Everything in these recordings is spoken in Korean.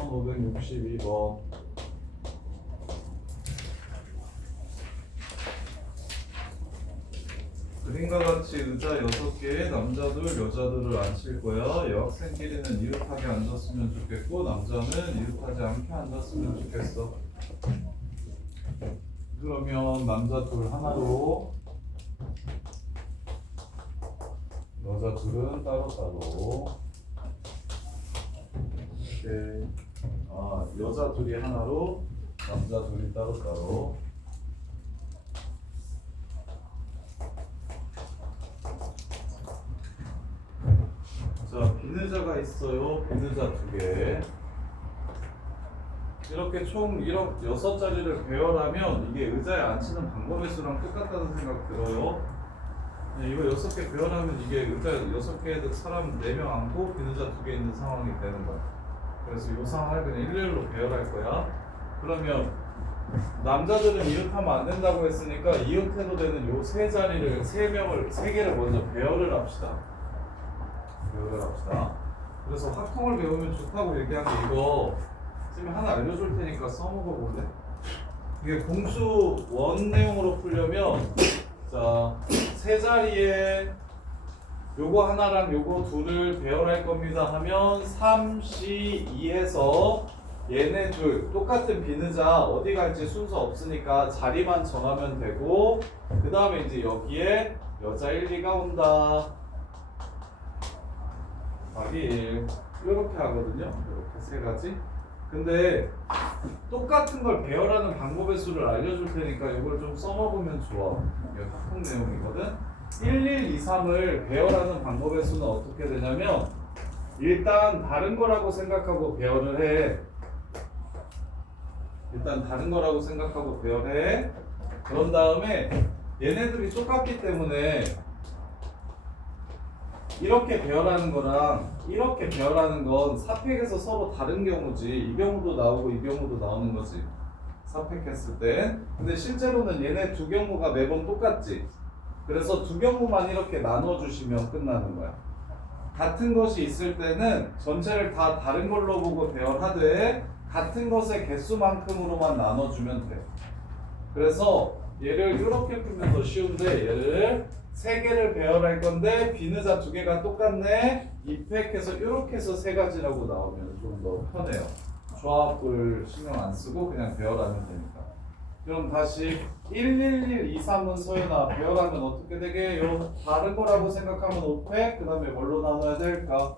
(1562번) 그림과 같이 의자 6개에 남자들, 여자들을 앉힐 거야. 여학생끼리는 이웃하게 앉았으면 좋겠고 남자는 이웃하지 않게 앉았으면 좋겠어. 그러면 남자 둘 하나로, 여자 둘은 따로따로. 이렇게 여자 둘이 하나로, 남자 둘이 따로따로. 자, 비느자가 있어요. 비느자 2개. 이렇게 총 6자리를 배열하면 이게 의자에 앉히는 방법의 수랑 똑같다는 생각 들어요. 이거 6개 배열하면 이게 의자 6개에 사람 4명 앉고 비느자 2개 있는 상황이 되는 거야. 그래서 이 상황을 그냥 일렬로 배열할 거야. 그러면 남자들은 이웃하면 안 된다고 했으니까 이웃해도 되는 요 3자리를 3개를 먼저 배열을 합시다. 그래서 확통을 배우면 좋다고 얘기한 게 이거 쌤이 하나 알려줄 테니까 써먹어 볼래? 이게 공수 원 내용으로 풀려면, 자, 3자리에 요거 하나랑 요거 둘을 배열할 겁니다 하면 3, C, 2에서 얘네 둘 똑같은 비느자 어디 갈지 순서 없으니까 자리만 정하면 되고, 그 다음에 이제 여기에 여자 1, 2가 온다. 답이 1. 이렇게 하거든요. 이렇게 3가지. 근데 똑같은 걸 배열하는 방법의 수를 알려줄 테니까 이걸 좀 써먹으면 좋아. 이게 학통 내용이거든. 1, 1, 2, 3을 배열하는 방법의 수는 어떻게 되냐면, 일단 다른 거라고 생각하고 배열을 해. 그런 다음에 얘네들이 똑같기 때문에 이렇게 배열하는 거랑 이렇게 배열하는 건 사팩에서 서로 다른 경우지. 이 경우도 나오고 이 경우도 나오는 거지, 사팩했을 때. 근데 실제로는 얘네 2경우가 매번 똑같지. 그래서 2경우만 이렇게 나눠주시면 끝나는 거야. 같은 것이 있을 때는 전체를 다 다른 걸로 보고 배열하되 같은 것의 개수만큼으로만 나눠주면 돼. 그래서 얘를 이렇게 풀면 더 쉬운데, 얘를 3개를 배열할 건데 비느자 2개가 똑같네. 입획해서 이렇게 해서 3가지라고 나오면 좀 더 편해요. 조합을 신경 안 쓰고 그냥 배열하면 되니까. 그럼 다시 1, 1, 1, 2, 3은 서연아 배열하면 어떻게 되게요? 다른 거라고 생각하면 5팩, 그 다음에 뭘로 나눠야 될까?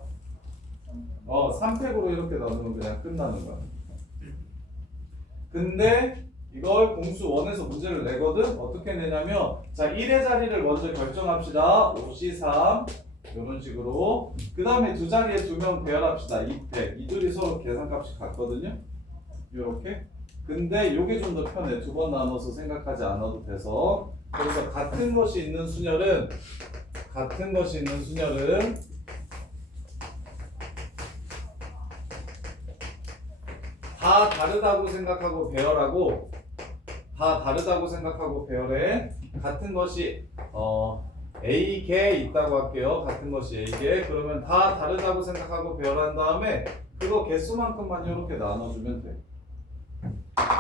3팩으로 이렇게 나누면 그냥 끝나는 거야. 근데 이걸 공수 1에서 문제를 내거든? 어떻게 내냐면, 자, 1의 자리를 먼저 결정합시다. 5C3 이런 식으로. 그 다음에 2자리에 2명 배열합시다. 2팩. 이 둘이 서로 계산값이 같거든요. 이렇게. 근데 이게 좀 더 편해. 2번 나눠서 생각하지 않아도 돼서. 그래서 같은 것이 있는 순열은 다 다르다고 생각하고 배열해. 같은 것이 A개 있다고 할게요. 같은 것이 A개. 그러면 다 다르다고 생각하고 배열한 다음에 그거 개수만큼만 이렇게 나눠주면 돼.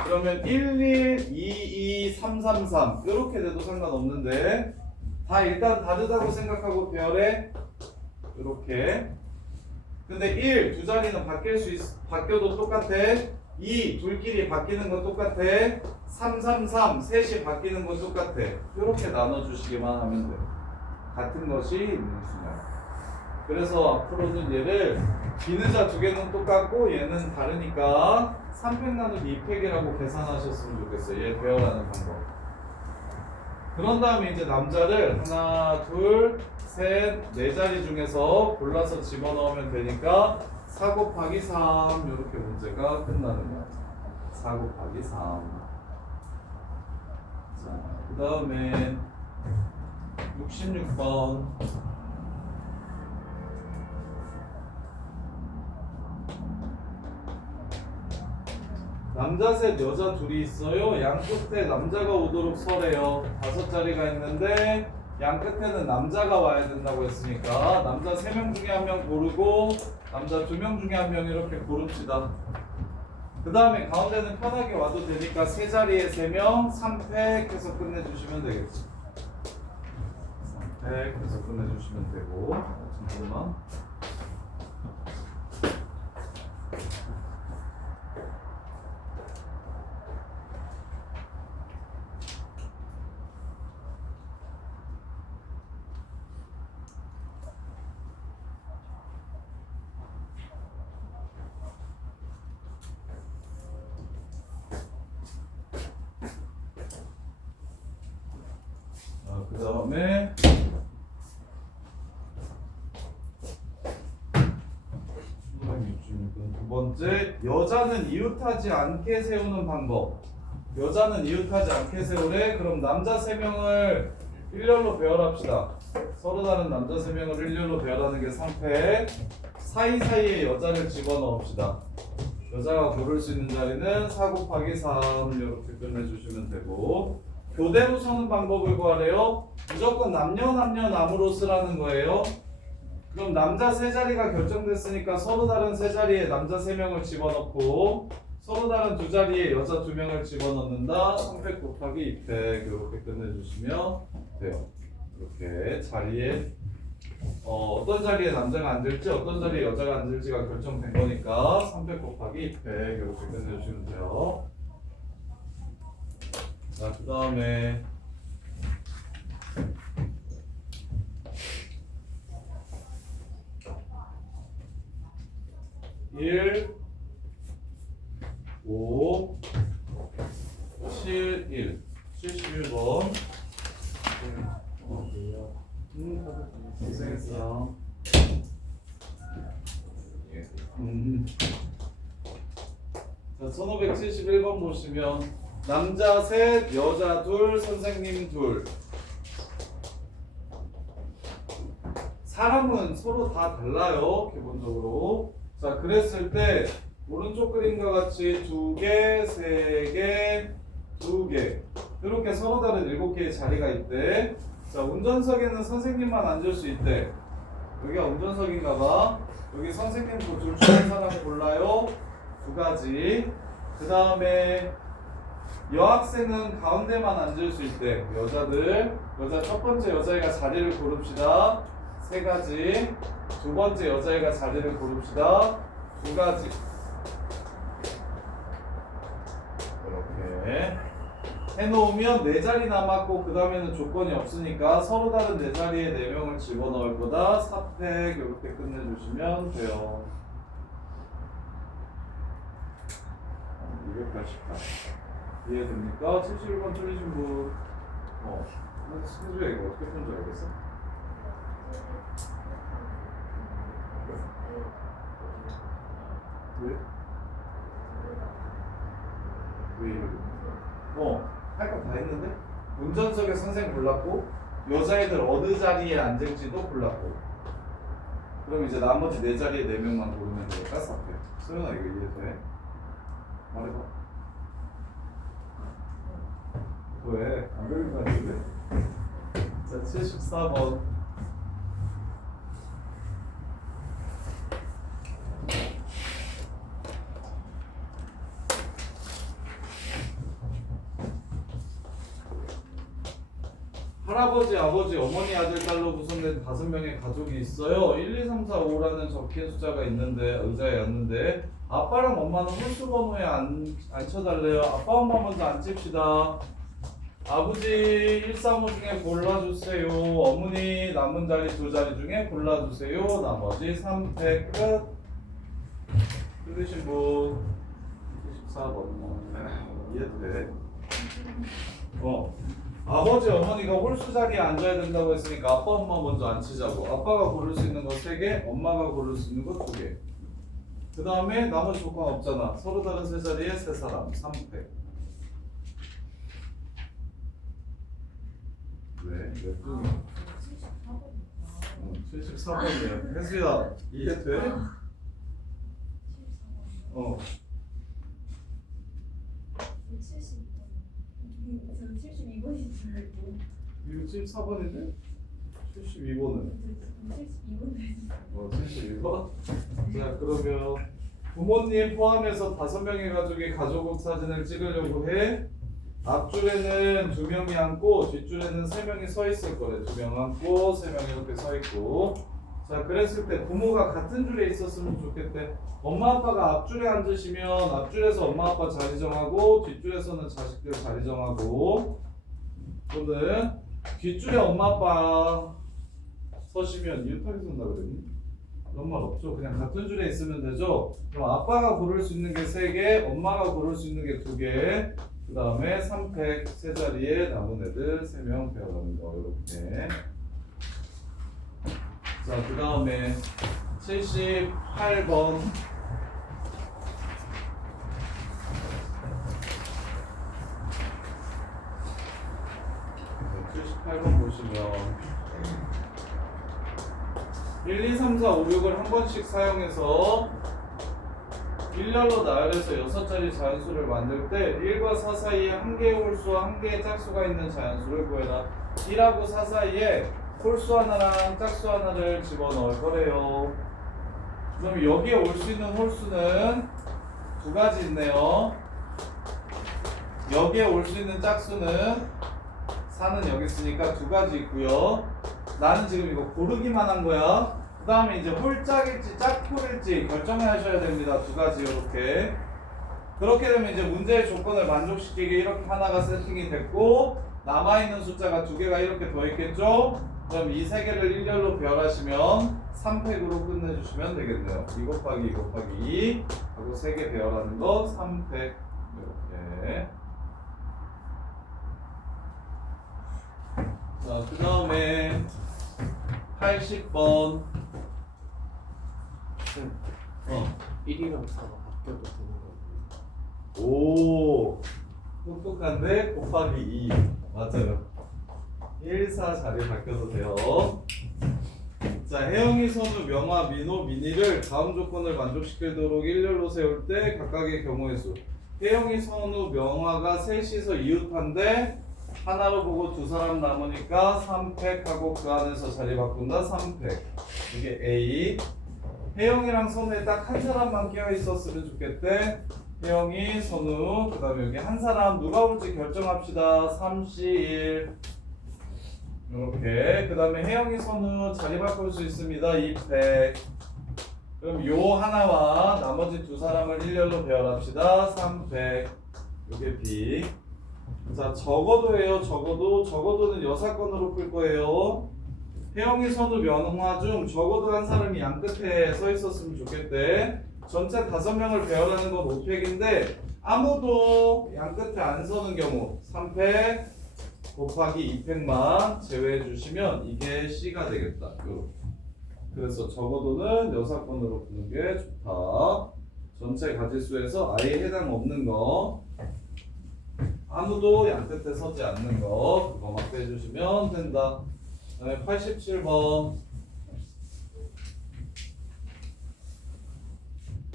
그러면 1, 1, 2, 2, 3, 3, 3 이렇게 돼도 상관없는데, 다 일단 다르다고 생각하고 배열해. 이렇게. 근데 1, 2자리는 바뀌어도 똑같아. 2, 둘끼리 바뀌는 건 똑같아. 3, 3, 3, 셋이 바뀌는 건 똑같아. 이렇게 나눠주시기만 하면 돼. 같은 것이 있는 순열. 그래서 앞으로는 얘를 비느자 2개는 똑같고 얘는 다르니까 3팩 나누기 2팩이라고 계산하셨으면 좋겠어요. 얘 배열하는 방법. 그런 다음에 이제 남자를 하나, 둘, 셋, 네 자리 중에서 골라서 집어넣으면 되니까 4 곱하기 3 이렇게 문제가 끝나는 거야. 4 곱하기 3. 자, 그 다음에 66번. 남자 셋, 여자 둘이 있어요. 양 끝에 남자가 오도록 서래요. 5자리가 있는데 양 끝에는 남자가 와야 된다고 했으니까 남자 3명 중에 1명 고르고 남자 2명 중에 1명 이렇게 고릅시다. 그 다음에 가운데는 편하게 와도 되니까 3자리에 3명 3팩 해서 끝내주시면 되겠지. 3팩 해서 끝내주시면 되고. 잠깐만. 그 다음에 두 번째, 여자는 이웃하지 않게 세우는 방법. 여자는 이웃하지 않게 세우래. 그럼 남자 3명을 일렬로 배열합시다. 서로 다른 남자 3명을 일렬로 배열하는 게 3팩. 사이사이에 여자를 집어넣읍시다. 여자가 고를 수 있는 자리는 4 곱하기 3 이렇게 끝내주시면 되고. 교대로 서는 방법을 구하래요. 무조건 남녀남으로 쓰라는 거예요. 그럼 남자 3자리가 결정됐으니까 서로 다른 3자리에 남자 3명을 집어넣고 서로 다른 2자리에 여자 2명을 집어넣는다. 3팩 곱하기 2팩 이렇게 끝내주시면 돼요. 이렇게 자리에 어떤 자리에 남자가 앉을지 어떤 자리에 여자가 앉을지가 결정된 거니까 3팩 곱하기 2팩 이렇게 끝내주시면 돼요. 자, 그 다음에 (1) 5 7 1 71번 고생했어. 자, 1571번 보시면 남자 셋, 여자 둘, 선생님 둘. 사람은 서로 다 달라요, 기본적으로. 자, 그랬을 때 오른쪽 그림과 같이 2개, 3개, 2개 이렇게 서로 다른 7개의 자리가 있대. 자, 운전석에는 선생님만 앉을 수 있대. 여기가 운전석인가 봐. 여기 선생님 둘 중에 사람 골라요. 2가지. 그 다음에 여학생은 가운데만 앉을 수 있대. 여자 첫 번째 여자애가 자리를 고릅시다. 3가지. 두 번째 여자애가 자리를 고릅시다. 2가지. 이렇게 해놓으면 4자리 남았고 그 다음에는 조건이 없으니까 서로 다른 4자리에 4명을 집어넣을 거다. 4팩 이렇게 끝내주시면 돼요. 288 이해됩니까? 71번 틀리신 분 승주야 이거 어떻게 푸는 줄 알겠어? 왜? 왜 이러고? 할 거 다 했는데? 운전석에 선생 골랐고 여자애들 어느 자리에 앉을지도 골랐고 그럼 이제 나머지 4자리에 4명만 고르면 되니까 4팩. 소연아 이거 이해돼? 말해봐. 왜? 안 그린 거 같은데? 자, 74번. 할아버지, 아버지, 어머니, 아들, 딸로 구성된 5명의 가족이 있어요. 1, 2, 3, 4, 5라는 적힌 숫자가 있는데 의자에 앉는데 아빠랑 엄마는 홀수 번호에 앉혀달래요. 아빠, 엄마 먼저 앉힙시다. 아버지 1, 3, 5 중에 골라주세요. 어머니 남은 자리 2자리 중에 골라주세요. 나머지 3팩 끝. 들으신 분 74번. 이해돼? 아버지 어머니가 홀수 자리에 앉아야 된다고 했으니까 아빠 엄마 먼저 앉히자고. 아빠가 고를 수 있는 거 3개, 엄마가 고를 수 있는 거 2개. 그 다음에 나머지 조건 없잖아. 서로 다른 세 자리에 세 사람 3팩. 왜? 74번이야. 혜수야 이해돼? 어. 72번이 이거 74번인데? 72번은? 72번? 자, 그러면 부모님 포함해서 5명의 가족이 가족극 사진을 찍으려고 해. 앞줄에는 2명이 앉고 뒷줄에는 3명이 서 있을 거래. 2명 앉고 3명 이렇게 서 있고. 자, 그랬을 때 부모가 같은 줄에 있었으면 좋겠대. 엄마 아빠가 앞줄에 앉으시면 앞줄에서 엄마 아빠 자리 정하고 뒷줄에서는 자식들 자리 정하고, 또는 뒷줄에 엄마 아빠 서시면 이웃하게 선다 그랬니? 그런 말 없죠. 그냥 같은 줄에 있으면 되죠. 그럼 아빠가 고를 수 있는 게 3개, 엄마가 고를 수 있는 게 2개, 그 다음에 3팩 세 자리에 남은 애들 3명 배워가는 거 이렇게. 자, 그 다음에 78번. 보시면 1, 2, 3, 4, 5, 6을 한 번씩 사용해서 일렬로 나열해서 6자리 자연수를 만들 때 1과 4 사이에 한 개의 홀수와 한 개의 짝수가 있는 자연수를 구해라. 1하고 4 사이에 홀수 하나랑 짝수 하나를 집어넣을 거래요. 그럼 여기에 올 수 있는 홀수는 2가지 있네요. 여기에 올 수 있는 짝수는 4는 여기 있으니까 2가지 있고요. 나는 지금 이거 고르기만 한 거야. 그 다음에 이제 홀짝일지 짝홀일지 결정을 하셔야 됩니다. 2가지 이렇게. 그렇게 되면 이제 문제의 조건을 만족시키게 이렇게 하나가 세팅이 됐고, 남아있는 숫자가 2개가 이렇게 더 있겠죠? 그럼 이 3개를 일렬로 배열하시면 3팩으로 끝내주시면 되겠네요. 2 곱하기 2 곱하기 2 하고 3개 배열하는 거 3팩 이렇게. 자, 그 다음에 80번. 1이랑 4가 바뀌어도 되는 거. 오, 똑똑한데 곱하기 2. 맞아요. 1, 4 자리 바뀌어도 돼요. 자, 혜영이, 선우, 명화, 민호, 민희를 다음 조건을 만족시키도록 일렬로 세울 때 각각의 경우의 수. 혜영이, 선우, 명화가 셋이서 이웃한데 하나로 보고 2사람 남으니까 3팩 하고 그 안에서 자리 바꾼다. 3팩. 이게 A. 혜영이랑 선우에 딱 한 사람만 끼어 있었으면 좋겠대. 혜영이, 선우, 그 다음에 여기 한 사람 누가 올지 결정합시다. 3C1 이렇게. 그 다음에 혜영이, 선우 자리 바꿀 수 있습니다. 2팩. 그럼 요 하나와 나머지 2사람을 일렬로 배열합시다. 3팩. 요게 B. 자, 적어도예요. 적어도는 여사건으로 풀 거예요. 혜영이, 선우, 명화 중 적어도 한 사람이 양 끝에 서 있었으면 좋겠대. 전체 5명을 배열하는 건 5팩인데 아무도 양 끝에 안 서는 경우 3팩 곱하기 2팩만 제외해 주시면 이게 C가 되겠다. 요렇게. 그래서 적어도는 여사건으로 푸는 게 좋다. 전체 가지수에서 아예 해당 없는 거, 아무도 양 끝에 서지 않는 거, 그거만 빼주시면 된다. 그다음에 87번.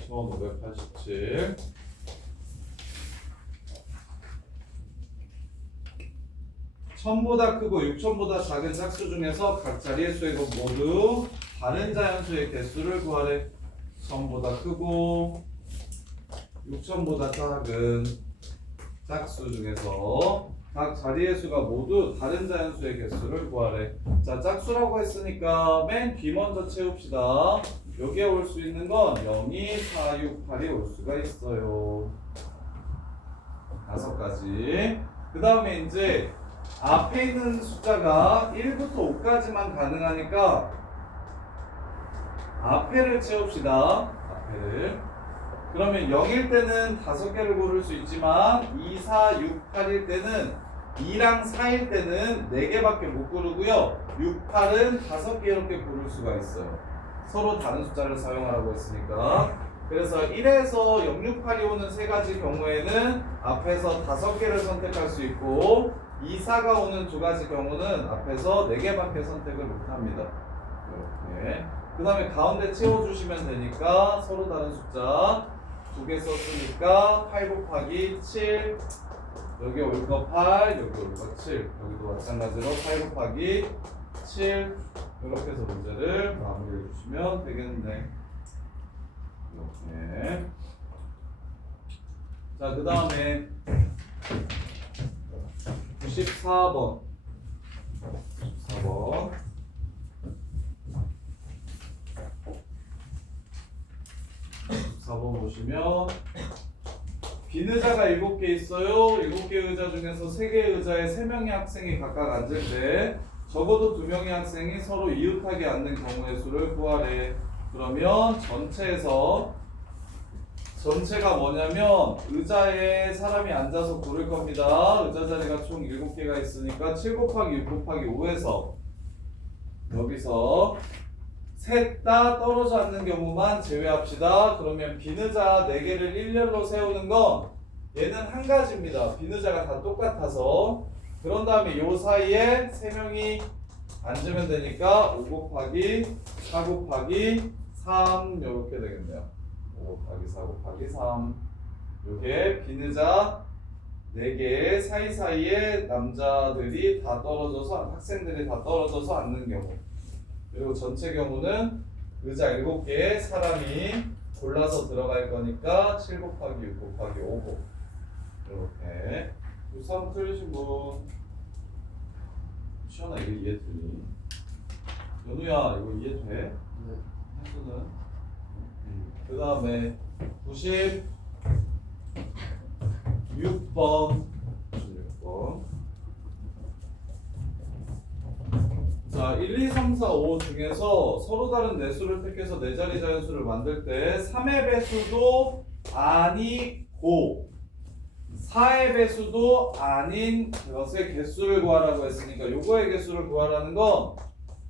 1587. 천보다 크고 6천보다 작은 짝수 중에서 각 자리의 수의 것 모두 다른 자연수의 개수를 구하래. 1000보다 크고 6000보다 작은 짝수 중에서 각 자리의 수가 모두 다른 자연수의 개수를 구하래. 자, 짝수라고 했으니까 맨 뒤 먼저 채웁시다. 여기에 올 수 있는 건 0, 2, 4, 6, 8이 올 수가 있어요. 5가지. 그 다음에 이제 앞에 있는 숫자가 1부터 5까지만 가능하니까 앞에를 채웁시다. 앞에를. 그러면 0일 때는 5개를 고를 수 있지만 2, 4, 6, 8일 때는 2랑 4일 때는 4개밖에 못 고르고요. 6, 8은 5개 이렇게 고를 수가 있어요. 서로 다른 숫자를 사용하라고 했으니까. 그래서 1에서 0, 6, 8이 오는 세 가지 경우에는 앞에서 5개를 선택할 수 있고 2, 4가 오는 두 가지 경우는 앞에서 4개밖에 선택을 못합니다. 이렇게. 그 다음에 가운데 채워주시면 되니까 서로 다른 숫자 2개 썼으니까 8 곱하기 7 여기 올 거 8 여기 올 거 7 여기도 마찬가지로 8 곱하기 7 이렇게 해서 문제를 마무리해 주시면 되겠네. 이렇게. 자, 그 다음에 94번 94번 보시면 빈 의자가 7개 있어요. 7개 의자 중에서 3개 의자에 3명의 학생이 각각 앉을 때 적어도 2명의 학생이 서로 이웃하게 앉는 경우의 수를 구하래. 그러면 전체가 뭐냐면 의자에 사람이 앉아서 고를 겁니다. 의자 자리가 총 7개가 있으니까 7 곱하기 6 곱하기 5에서 여기서 셋 다 떨어져 앉는 경우만 제외합시다. 그러면 빈 의자 4개를 일렬로 세우는 건 얘는 한 가지입니다. 빈 의자가 다 똑같아서. 그런 다음에 요 사이에 3명이 앉으면 되니까 5 곱하기 4 곱하기 3 이렇게 되겠네요. 5 곱하기 4 곱하기 3 요게 빈 의자 4개 사이사이에 남자들이 다 떨어져서 학생들이 다 떨어져서 앉는 경우. 그리고 전체 경우는 의자 7개에 사람이 골라서 들어갈 거니까 7 곱하기 6 곱하기 5고 이렇게. 우선 틀리신 분 시원아 이거 이해되니? 연우야 이거 이해돼? 네. 한수는? 그 다음에 96번 자, 1, 2, 3, 4, 5 중에서 서로 다른 내수를 택해서 4자리 자연수를 만들 때 3의 배수도 아니고 4의 배수도 아닌 것의 개수를 구하라고 했으니까 요거의 개수를 구하라는 건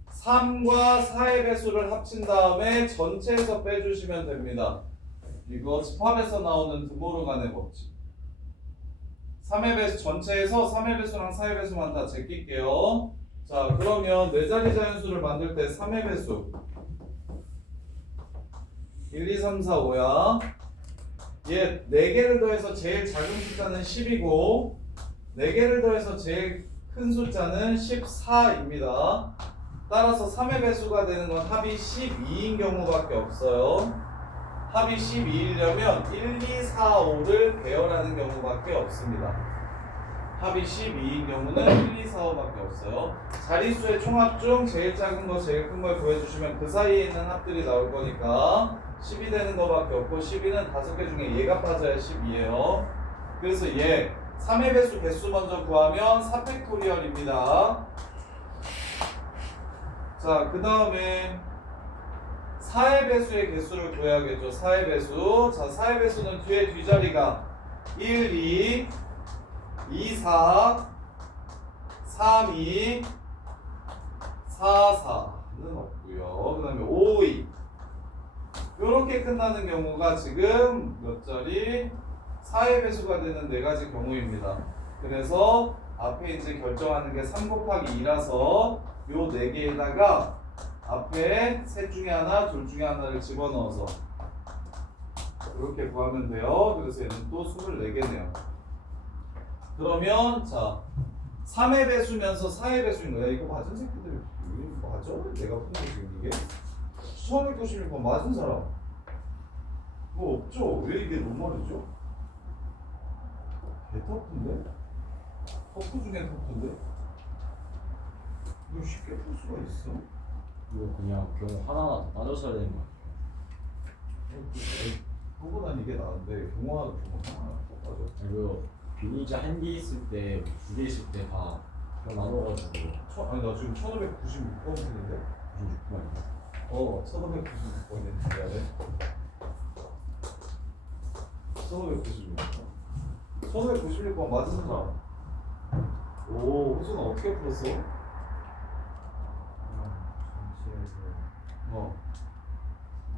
3과 4의 배수를 합친 다음에 전체에서 빼주시면 됩니다. 이거 집합에서 나오는 드모르간의 법칙. 3의 배수 전체에서 3의 배수랑 4의 배수만 다 제낄게요. 자, 그러면 4자리 자연수를 만들 때 3의 배수 1, 2, 3, 4, 5야. 얘 4개를 더해서 제일 작은 숫자는 10이고 4개를 더해서 제일 큰 숫자는 14입니다. 따라서 3의 배수가 되는 건 합이 12인 경우밖에 없어요. 합이 12이려면 1, 2, 4, 5를 배열하는 경우밖에 없습니다. 합이 12인 경우는 1, 2, 4, 5밖에 없어요. 자릿수의 총합 중 제일 작은 거, 제일 큰 걸 구해주시면 그 사이에 있는 합들이 나올 거니까 10이 되는 거밖에 없고 12는 5개 중에 얘가 빠져야 10이에요. 그래서 얘 3의 배수 개수 먼저 구하면 4팩토리얼입니다. 자, 그 다음에 4의 배수의 개수를 구해야겠죠. 4의 배수. 자, 4의 배수는 뒤에 뒷자리가 1, 2, 2, 4, 3, 2, 4, 4는 없고요. 그 다음에 5, 2 이렇게 끝나는 경우가 지금 몇 자리? 4의 배수가 되는 4가지 경우입니다. 그래서 앞에 이제 결정하는 게 3 곱하기 2라서 요 4개에다가 앞에 셋 중에 하나, 둘 중에 하나를 집어넣어서 이렇게 구하면 돼요. 그래서 얘는 또 24개네요. 그러면 자 3의 배수면서 4의 배수인 거야. 이거 맞은 새끼들 이거 맞아? 내가 푼 거 지금 이게? 1996번 맞은 사람 그거 없죠? 왜 이게 노멀이죠? 개 터프인데? 터프 중에 터프인데? 이거 쉽게 풀 수가 있어? 이거 그냥 경우 하나하나 다 따져서야 되는 거 그거보단 이게 나은데 경화 하나 더 빠져. 이거 비니지 한 개 있을 때, 2개 있을 때 다 나눠가지고 아니 나 지금 1596번인데? 96번인가? 1596번인데 1596. 1596번 맞은 사람. 오, 호수는 어떻게 풀었어? 전체에서 어.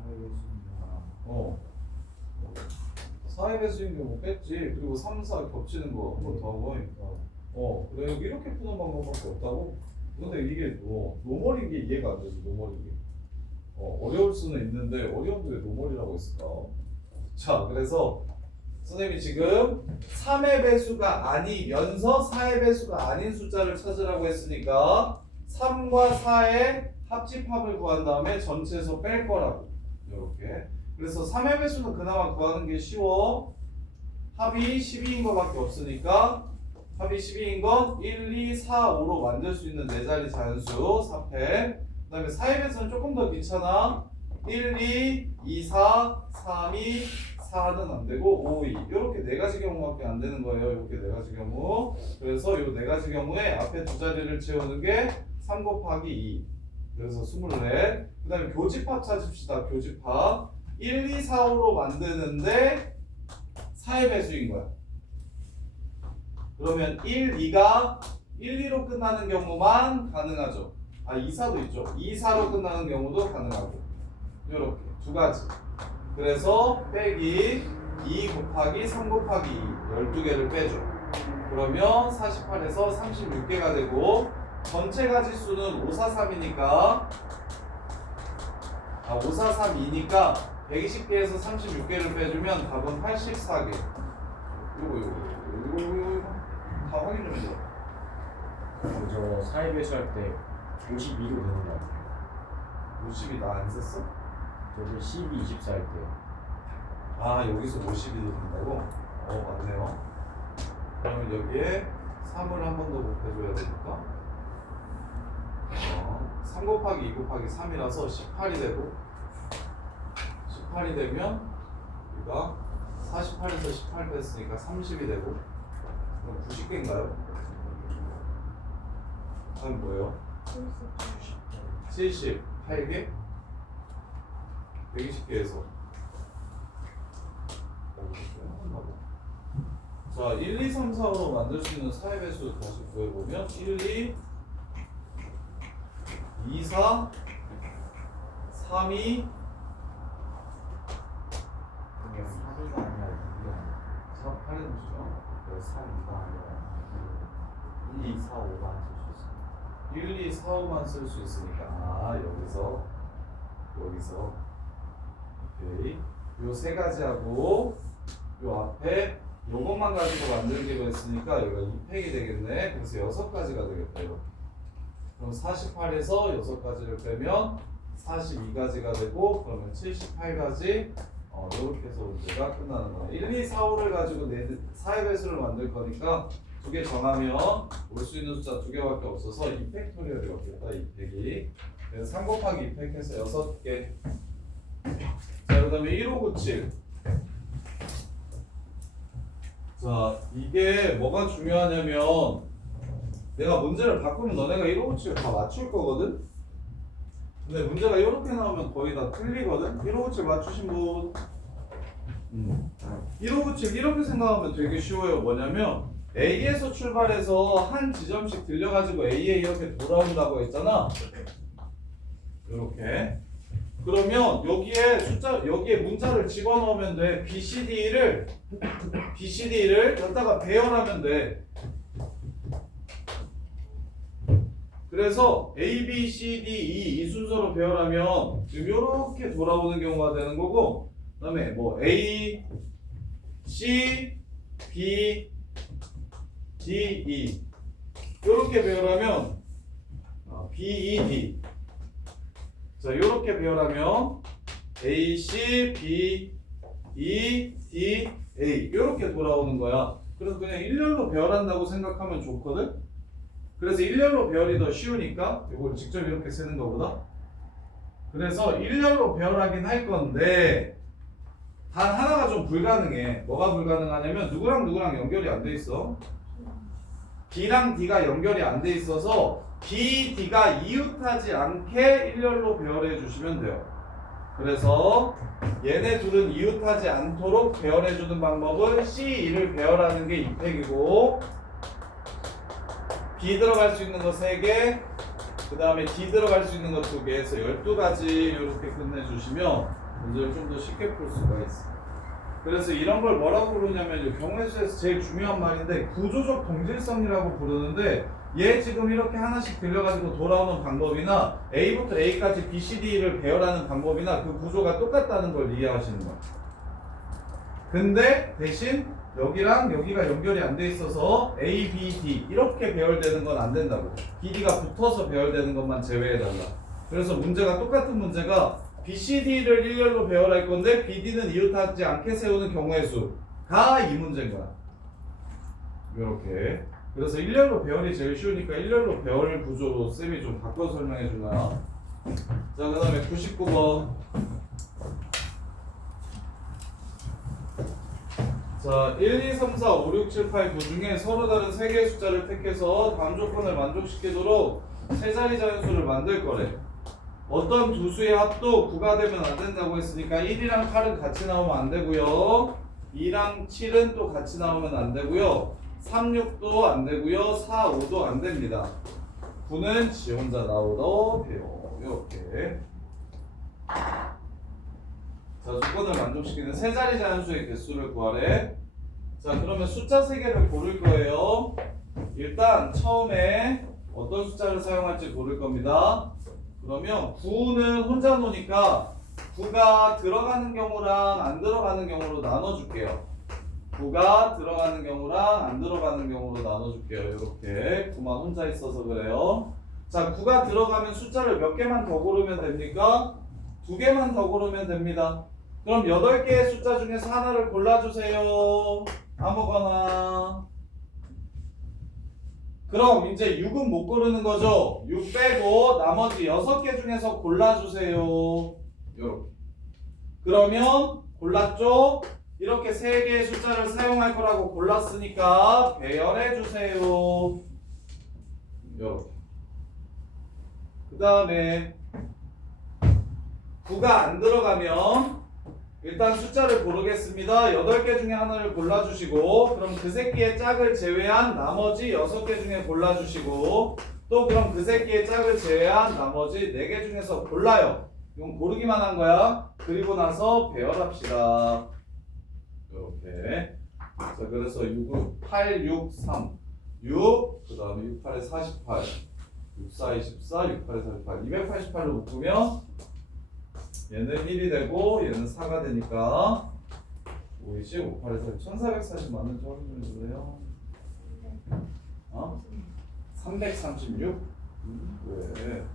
사회의 순서랑 어. 4의 배수인 경우 뺐지. 그리고 3, 4 겹치는 거 한 번 더 하고. 그래. 이렇게 푸는 방법밖에 없다고? 근데 이게 노멀인 게 이해가 안 돼서 노멀인 게. 어려울 수는 있는데 어려운데 왜 노멀이라고 했을까? 자, 그래서 선생님이 지금 3의 배수가 아니면서 4의 배수가 아닌 숫자를 찾으라고 했으니까 3과 4의 합집합을 구한 다음에 전체에서 뺄 거라고. 이렇게. 그래서 3의 배수는 그나마 구하는 게 쉬워. 합이 12인 거밖에 없으니까 합이 12인 건 1, 2, 4, 5로 만들 수 있는 4자리 자연수 4팩. 그 다음에 4의 배수는 조금 더 귀찮아. 1, 2, 2, 4, 3, 2, 4는 안 되고 5, 2 이렇게 4가지 경우밖에 안 되는 거예요. 이렇게 4가지 경우. 그래서 이 4가지 경우에 앞에 두 자리를 채우는 게 3 곱하기 2. 그래서 24. 그 다음에 교집합 찾읍시다. 교집합. 1, 2, 4, 5로 만드는데 4의 배수인 거야. 그러면 1, 2가 1, 2로 끝나는 경우만 가능하죠. 2, 4도 있죠. 2, 4로 끝나는 경우도 가능하고. 이렇게 두 가지. 그래서 빼기 2 곱하기 3 곱하기 2 12개를 빼줘. 그러면 48에서 36개가 되고 전체 가지수는 543이니까 5432니까 120개에서 36개를 빼주면 답은 84개. 요거 다 확인 좀 해줘. 저 사회 배수할 때 52로 되는 거 같아요. 50이 나 안 썼어? 저도 12, 24 할 때요. 여기서 52도 된다고? 맞네요. 그러면 여기에 3을 한 번 더 곱해줘야 되니까 3 곱하기 2 곱하기 3이라서 18이 되고 18이 되면 우리가 48에서 18 뺐으니까 30이 되고 그럼 90개인가요? 다음 뭐예요? 78개? 120개에서 자, 1, 2, 3, 4로 만들 수 있는 4의 배수 다시 구해보면 1, 2, 2, 4, 3, 2 이게 4가 아니라 2가 아니라 4, 8은 주죠. 왜 4, 2가 아니라 2, 4, 5가 안 쓸 수 있어요. 1, 2, 4, 5만 쓸 수 있으니까 여기서 오케이. 요 세 가지하고 요 앞에 요것만 가지고 만들기로 했으니까 여기가 2팩이 되겠네. 그래서 6가지가 되겠다. 이렇게. 그럼 48에서 6가지를 빼면 42가지가 되고 그러면 78가지 이렇게 해서 문제가 끝나는 거야. 1, 2, 4, 5를 가지고 4의 배수를 만들 거니까 두 개 정하면 올 수 있는 숫자 2개밖에 없어서 2팩토리얼이 없겠다. 2팩이. 그래서 3 곱하기 2팩 해서 6개. 자, 그 다음에 1597. 자, 이게 뭐가 중요하냐면 내가 문제를 바꾸면 너네가 1597을 다 맞출 거거든? 근데 문제가 이렇게 나오면 거의 다 틀리거든? 1597 맞추신 분? 1597 이렇게 생각하면 되게 쉬워요. 뭐냐면 A에서 출발해서 한 지점씩 들려가지고 A에 이렇게 돌아온다고 했잖아. 이렇게. 그러면 여기에 문자를 집어넣으면 돼. BCD를 여기다가 배열하면 돼. 그래서 A, B, C, D, E 이 순서로 배열하면 지금 이렇게 돌아오는 경우가 되는 거고, 그다음에 뭐 A, C, B, D, E 이렇게 배열하면 B, E, D. 자, 이렇게 배열하면 A, C, B, E, D, A 이렇게 돌아오는 거야. 그래서 그냥 일렬로 배열한다고 생각하면 좋거든. 그래서 일렬로 배열이 더 쉬우니까 이걸 직접 이렇게 쓰는 것보다. 그래서 일렬로 배열하긴 할 건데 단 하나가 좀 불가능해. 뭐가 불가능하냐면 누구랑 누구랑 연결이 안 돼 있어. B랑 D가 연결이 안 돼 있어서 B, D가 이웃하지 않게 일렬로 배열해 주시면 돼요. 그래서 얘네 둘은 이웃하지 않도록 배열해주는 방법은 C2를 배열하는 게 2팩이고 B 들어갈 수 있는 거 3개 그 다음에 D 들어갈 수 있는 거 2개 해서 12가지 이렇게 끝내주시면 문제를 좀 더 쉽게 풀 수가 있어요. 그래서 이런 걸 뭐라고 부르냐면 경우의 수에서 제일 중요한 말인데 구조적 동질성이라고 부르는데 얘 지금 이렇게 하나씩 들려가지고 돌아오는 방법이나 A부터 A까지 B, C, D를 배열하는 방법이나 그 구조가 똑같다는 걸 이해하시는 거예요. 근데 대신 여기랑 여기가 연결이 안 돼 있어서 A, B, D 이렇게 배열되는 건 안 된다고. B, D가 붙어서 배열되는 것만 제외해달라. 그래서 문제가 똑같은 문제가 B, C, D를 일렬로 배열할 건데 B, D는 이웃하지 않게 세우는 경우의 수가 이 문제인 거야. 이렇게. 그래서 일렬로 배열이 제일 쉬우니까 일렬로 배열 구조로 쌤이 좀 바꿔 설명해 주나요? 자, 그 다음에 99번. 자, 1, 2, 3, 4, 5, 6, 7, 8, 9 중에 서로 다른 3개의 숫자를 택해서 다음 조건을 만족시키도록 세 자리 자연수를 만들 거래. 어떤 두 수의 합도 9가 되면 안 된다고 했으니까 1이랑 8은 같이 나오면 안 되고요. 2랑 7은 또 같이 나오면 안 되고요. 3, 6도 안 되고요. 4, 5도 안 됩니다. 9는 지 혼자 나오도 돼요. 이렇게. 자, 조건을 만족시키는 세 자리 자연수의 개수를 구하래. 자, 그러면 숫자 3개를 고를 거예요. 일단 처음에 어떤 숫자를 사용할지 고를 겁니다. 그러면 9는 혼자 놓으니까 9가 들어가는 경우랑 안 들어가는 경우로 나눠줄게요. 9가 들어가는 경우랑 안 들어가는 경우로 나눠줄게요. 이렇게 9만 혼자 있어서 그래요. 자, 9가 들어가면 숫자를 몇 개만 더 고르면 됩니까? 2개만 더 고르면 됩니다. 그럼 8개의 숫자 중에서 하나를 골라주세요. 아무거나. 그럼 이제 6은 못 고르는 거죠. 6 빼고 나머지 6개 중에서 골라주세요. 요렇게. 그러면 골랐죠? 이렇게 3개의 숫자를 사용할 거라고 골랐으니까 배열해주세요. 요렇게. 그 다음에 9가 안 들어가면 일단 숫자를 고르겠습니다. 8개 중에 하나를 골라주시고 그럼 그 새끼의 짝을 제외한 나머지 6개 중에 골라주시고 또 그럼 그 새끼의 짝을 제외한 나머지 4개 중에서 골라요. 이건 고르기만 한 거야. 그리고 나서 배열합시다. 이렇게. 자, 그래서 6, 8, 6, 3 6, 그 다음에 6, 8에 48 6, 4, 24, 6, 8에 48 288로 묶으면 얘는 1이 되고 얘는 4가 되니까 5, 20, 5, 8에서 1440 맞는지 확인해 주세요. 어? 336? 왜?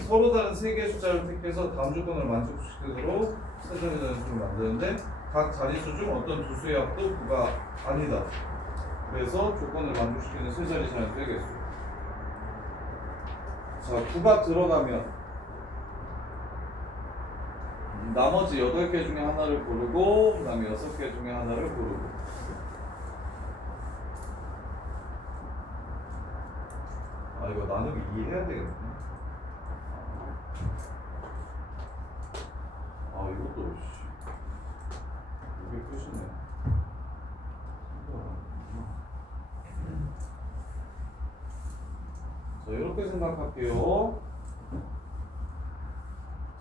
서로 다른 3개의 숫자를 택해서 다음 조건을 만족시키도록 세 자리 자연수를 만드는데 각 자리수 중 어떤 두 수의 합도 9가 아니다. 그래서 조건을 만족시키는 세 자리 자연수의 개수. 자, 9가 들어가면 나머지 8개 중에 하나를 고르고 그 다음에 6개 중에 하나를 고르고. 아, 이거 나누기 2 해야 되겠네. 아, 이것도 이게 끝이네. 자, 이렇게 생각할게요.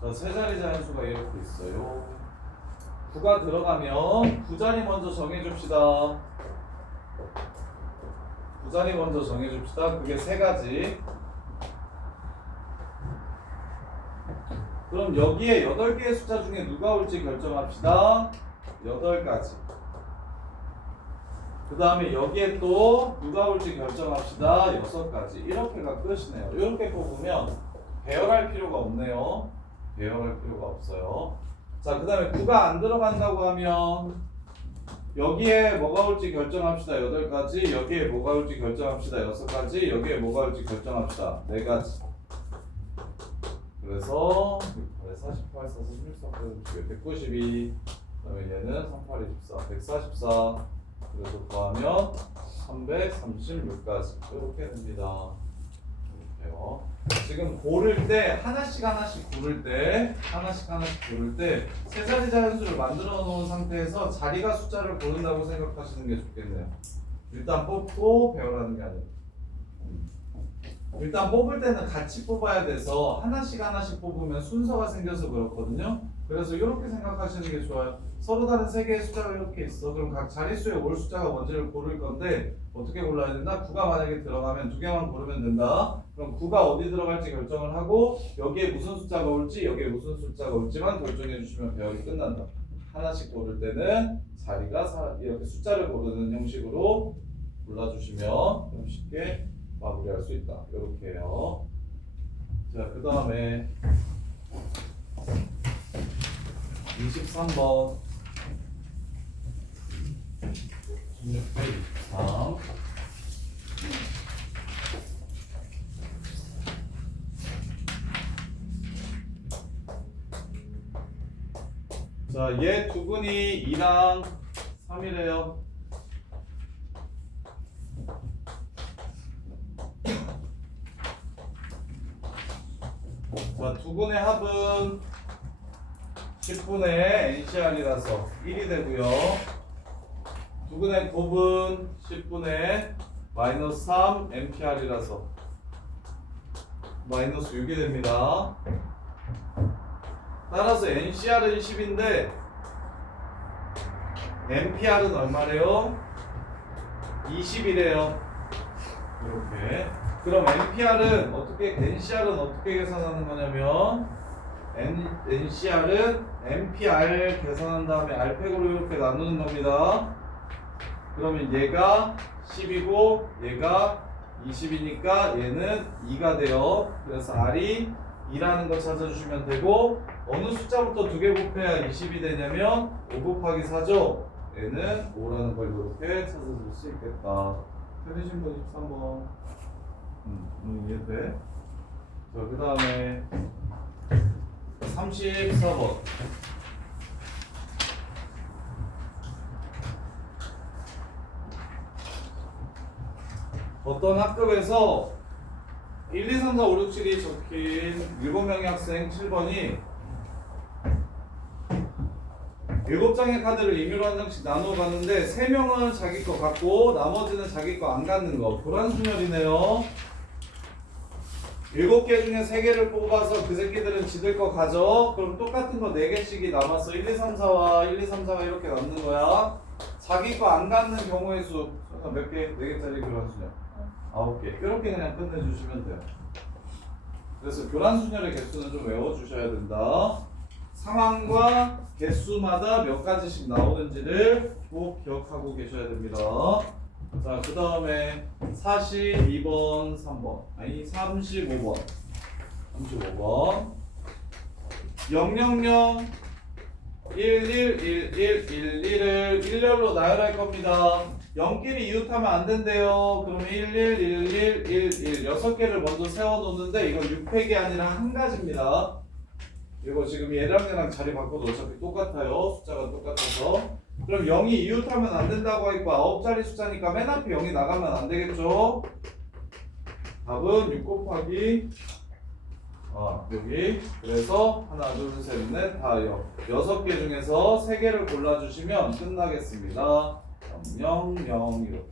자, 세 자리 자연수가 이렇게 있어요. 9가 들어가면 9자리 먼저 정해줍시다. 9자리 먼저 정해줍시다. 그게 3가지. 그럼 여기에 8개의 숫자 중에 누가 올지 결정합시다. 8가지. 그 다음에 여기에 또 누가 올지 결정합시다. 6가지. 이렇게가 끝이네요. 이렇게 뽑으면 배열할 필요가 없네요. 배열할 필요가 없어요. 자, 그 다음에 9가 안 들어간다고 하면 여기에 뭐가 올지 결정합시다. 8가지. 여기에 뭐가 올지 결정합시다. 6가지. 여기에 뭐가 올지 결정합시다. 4가지. 그래서 48, 4, 16, 192. 그 다음에 얘는 38, 24, 144. 그래서 더하면 336까지 이렇게 됩니다. 이렇게요. 지금 고를 때 하나씩 고를 때 세 자리 자연수를 만들어 놓은 상태에서 자리가 숫자를 고른다고 생각하시는 게 좋겠네요. 일단 뽑고 배우라는 게 아니라 일단 뽑을 때는 같이 뽑아야 돼서 하나씩 뽑으면 순서가 생겨서 그렇거든요. 그래서 이렇게 생각하시는 게 좋아요. 서로 다른 세 개의 숫자가 이렇게 있어. 그럼 각 자릿수에 올 숫자가 뭔지를 고를 건데 어떻게 골라야 된다? 9가 만약에 들어가면 두 개만 고르면 된다. 그럼 9가 어디 들어갈지 결정을 하고 여기에 무슨 숫자가 올지 여기에 무슨 숫자가 올지만 결정해 주시면 배열이 끝난다. 하나씩 고를 때는 자리가 이렇게 숫자를 고르는 형식으로 골라주시면 좀 쉽게 마무리할 수 있다. 이렇게 해요. 자, 그 다음에 23번 16페이지 3 자, 얘 두 분이 2랑 3이래요. 자, 두 분의 합은 10분의 NCR이라서 1이 되고요. 두 분의 곱은 10분의 마이너스 3 MPR이라서 마이너스 6이 됩니다. 따라서 NCR은 10인데 MPR은 얼마래요? 20이래요. 이렇게. 그럼 NCR은 어떻게 계산하는 거냐면 NCR은 MPR 계산한 다음에 R팩으로 이렇게 나누는 겁니다. 그러면 얘가 10이고 얘가 20이니까 얘는 2가 돼요. 그래서 R이 2라는 거 찾아주시면 되고 어느 숫자부터 두 개 곱해야 20이 되냐면 5 곱하기 4죠. 얘는 5라는 걸 이렇게 찾아줄 수 있겠다. 틀리신 분 23번. 이해돼? 자, 그 다음에 34번. 어떤 학급에서 1, 2, 3, 4, 5, 6, 7이 적힌 7명의 학생 7번이 7장의 카드를 임의로 한 장씩 나누어 갔는데 3명은 자기 거 갖고 나머지는 자기 거 안 갖는 거. 교란순열이네요. 7개 중에 3개를 뽑아서 그 새끼들은 지들 거 가져. 그럼 똑같은 거 4개씩이 남았어. 1, 2, 3, 4와 1, 2, 3, 4가 이렇게 남는 거야. 자기 거 안 갖는 경우의 수. 몇 개? 4개짜리 교란순열. 9개. 이렇게 그냥 끝내주시면 돼요. 그래서 교란순열의 개수는 좀 외워주셔야 된다. 상황과 개수마다 몇 가지씩 나오는지를 꼭 기억하고 계셔야 됩니다. 자, 그 다음에 42번, 3번. 아니, 35번. 000 111111을 일렬로 나열할 겁니다. 0끼리 이웃하면 안 된대요. 그러면 111111 6개를 먼저 세워놓는데 이건 6팩이 아니라 한 가지입니다. 이거 지금 얘랑 자리 바꿔도 어차피 똑같아요. 숫자가 똑같아서. 그럼 0이 이웃하면 안 된다고 했고 9자리 숫자니까 맨 앞에 0이 나가면 안 되겠죠? 답은 6 곱하기 여기. 그래서 하나, 둘, 셋, 넷, 다 6개 중에서 3개를 골라주시면 끝나겠습니다. 0, 0 이렇게.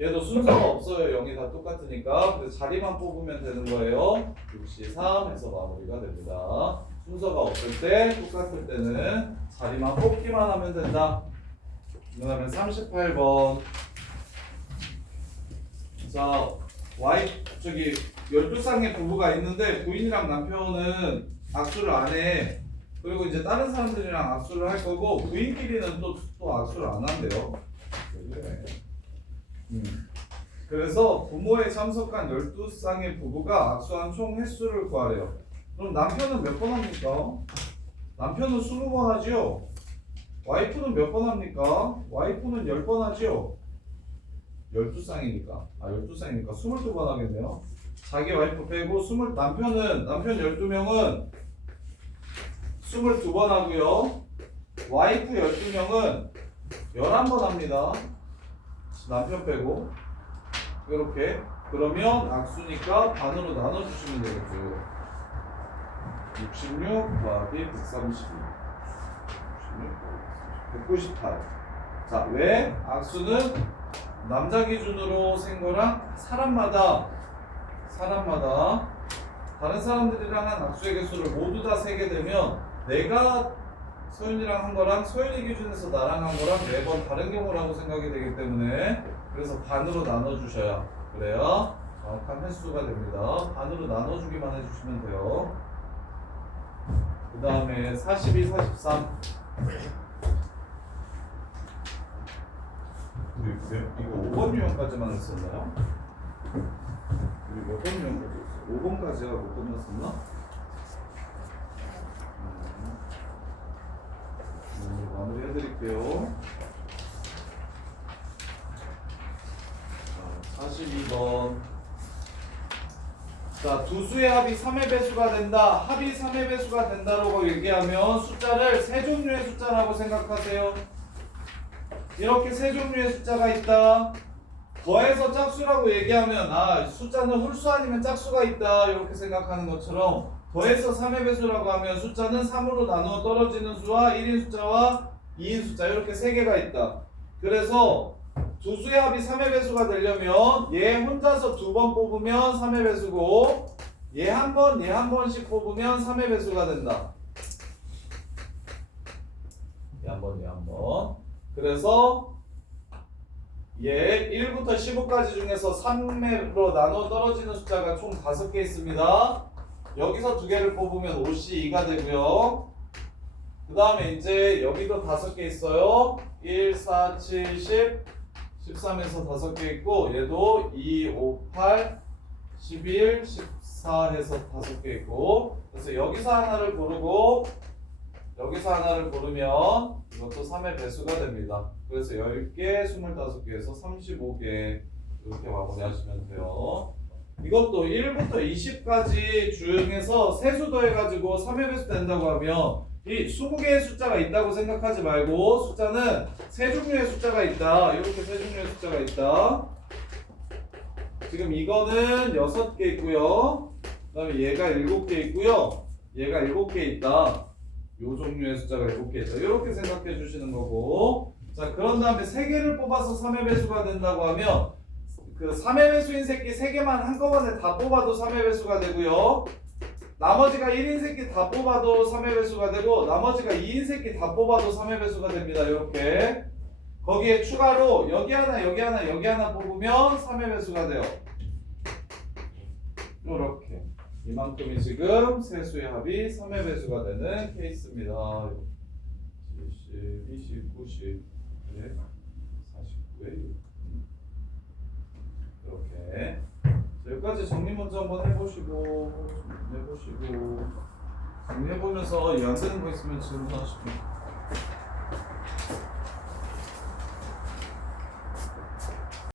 얘도 순서가 없어요. 0이 다 똑같으니까. 그래서 자리만 뽑으면 되는 거예요. 63 해서 마무리가 됩니다. 순서가 없을 때, 똑같을 때는 자리만 뽑기만 하면 된다. 그 다음에 38번. 자, 저기 12쌍의 부부가 있는데 부인이랑 남편은 악수를 안 해. 그리고 이제 다른 사람들이랑 악수를 할 거고 부인끼리는 또 악수를 안 한대요. 그래서 부모에 참석한 12쌍의 부부가 악수한 총 횟수를 구하래요. 그럼 남편은 몇 번 합니까? 남편은 20번 하지요. 와이프는 몇 번 합니까? 와이프는 10번 하지요. 12쌍이니까 22번 하겠네요. 자기 와이프 빼고 남편 12명은 22번 하고요. 와이프 12명은 11번 합니다. 남편 빼고. 이렇게. 그러면 악수니까 반으로 나눠주시면 되겠죠. 66 더하기 132. 198. 자, 왜? 악수는 남자 기준으로 센 거랑 사람마다 다른 사람들이랑 한 악수의 개수를 모두 다 세게 되면 내가 소윤이랑 한 거랑 소윤이 기준에서 나랑 한 거랑 매번 다른 경우라고 생각이 되기 때문에 그래서 반으로 나눠주셔야 그래야 정확한 횟수가 됩니다. 반으로 나눠주기만 해주시면 돼요. 그 다음에 42, 43. 우리 이거 5번 유형까지만 했었나요? 우리 몇 번 유형까지 했어? 5번까지가 못 끝났었나? 마무리 해드릴게요. 42번. 자, 두 수의 합이 3의 배수가 된다. 합이 3의 배수가 된다라고 얘기하면 숫자를 세 종류의 숫자라고 생각하세요. 이렇게 세 종류의 숫자가 있다. 더해서 짝수라고 얘기하면 숫자는 홀수 아니면 짝수가 있다 이렇게 생각하는 것처럼 더해서 3의 배수라고 하면 숫자는 3으로 나누어 떨어지는 수와 1인 숫자와 2인 숫자 이렇게 세 개가 있다. 그래서 두 수의 합이 3의 배수가 되려면 얘 혼자서 두 번 뽑으면 3의 배수고 얘 한 번씩 뽑으면 3의 배수가 된다. 얘 한 번. 그래서 얘 1부터 15까지 중에서 3으로 나눠 떨어지는 숫자가 총 5개 있습니다. 여기서 두 개를 뽑으면 5C2가 되고요. 그 다음에 이제 여기도 5개 있어요. 1, 4, 7, 10, 13에서 5개 있고 얘도 2, 5, 8, 11, 14 해서 5개 있고 그래서 여기서 하나를 고르고 여기서 하나를 고르면 이것도 3의 배수가 됩니다. 그래서 10개, 25개에서 35개 이렇게 마무리하시면 돼요. 이것도 1부터 20까지 중에서 세수 더해가지고 3의 배수 된다고 하면 이 20개의 숫자가 있다고 생각하지 말고 숫자는 세 종류의 숫자가 있다. 이렇게 세 종류의 숫자가 있다. 지금 이거는 6개 있고요. 그 다음에 얘가 7개 있고요. 얘가 7개 있다. 요 종류의 숫자가 7개 있다. 이렇게 생각해 주시는 거고 자 그런 다음에 3개를 뽑아서 3의 배수가 된다고 하면 그 3의 배수인 새끼 3개만 한꺼번에 다 뽑아도 3의 배수가 되고요. 나머지가 1인 새끼 다 뽑아도 3의 배수가 되고 나머지가 2인 새끼 다 뽑아도 3의 배수가 됩니다. 이렇게 거기에 추가로 여기 하나 뽑으면 3의 배수가 돼요. 이렇게 이만큼이 지금 세수의 합이 3의 배수가 되는 케이스입니다. 70, 20, 90, 100, 49에 이렇게 여기까지 정리 먼저 한번 해보시고 정리해보면서 이 안 되는 거 있으면 질문하시고